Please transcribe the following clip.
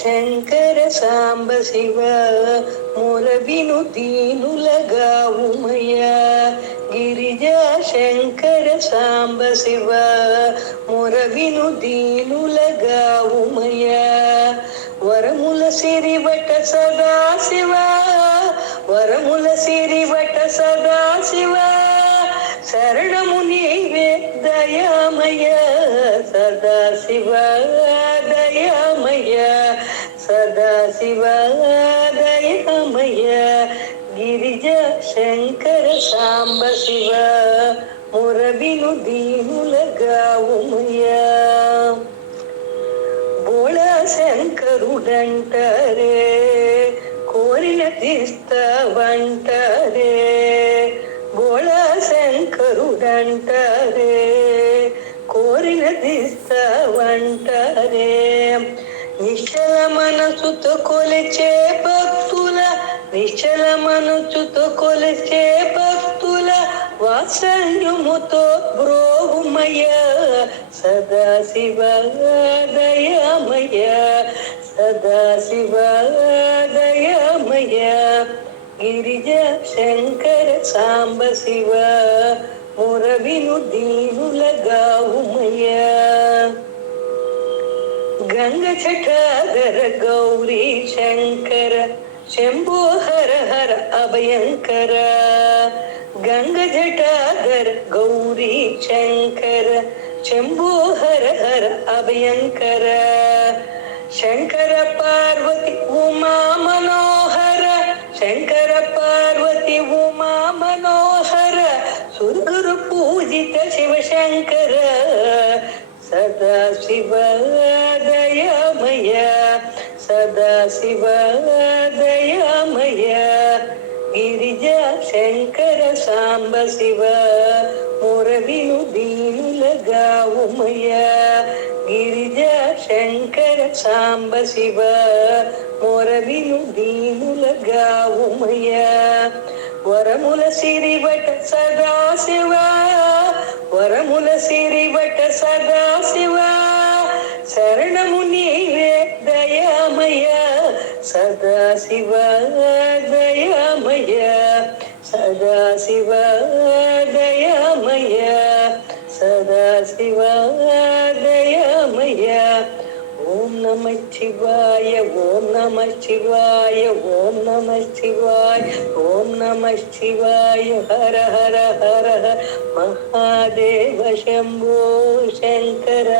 శంకర సాంబ శివ మొరవిను దీనులగావుమయ. గిరిజా శంకర సాంబ శివ మొరవిను దీనులగావుమయ. వరముల సిరివట సదా శివ వరముల సిరివట సదా శివ శరణము నీవే దయామయ. సదా శివ దయామయ సదా శివ దయామయ. గిరిజా శంకర సాంబ శివ మొరవిను దీనులగావుమయ. బోళ శంకరుడంటారే కోరిన తీస్తావంటారే. బోళ శంకరుడంటారే కోరిన తీస్తావంటారే. నిశ్చల మనసుతో కొలిచే భక్తుల నిశ్చల మనసుతో కొలిచే భక్తుల వాత్సల్యముతో బ్రోహుమయ. సదా శివ దయామయ సదా శివ దయామయ. గిరిజా శంకర సాంబ శివ మొరవిను దీనులగావుమయ. గంగ జటాధర గౌరీ శంకర శంభో హర హర అభయంకర. గంగ జటాధర గౌరీ శంకర శంభో హర హర అభయంకర. శంకర పార్వతి ఉమా మనోహర శంకర పార్వతి ఉమా మనోహర. సురగురు పూజిత శివశంకర సదా శివ దయామయ సదా శివ దయామయ. గిరిజా శంకర సాంబ శివ మొరవిను దీనులగావుమయ. గిరిజా శంకర సాంబ శివ మొరవిను దీనులగావుమయ. వరముల సిరివట సదా శివ వరముల సిరివట సదా శివ శరణము నీవే దయామయ. సదా శివ దయామయ సదా శివ దయామయ సదా శివ దయామయ. ఓం నమ శివాయ ఓం నమ శివాయ ఓం నమ శివాయ ఓం నమ శివాయ. హర హర హర హర మహాదేవ శంభో శంకర.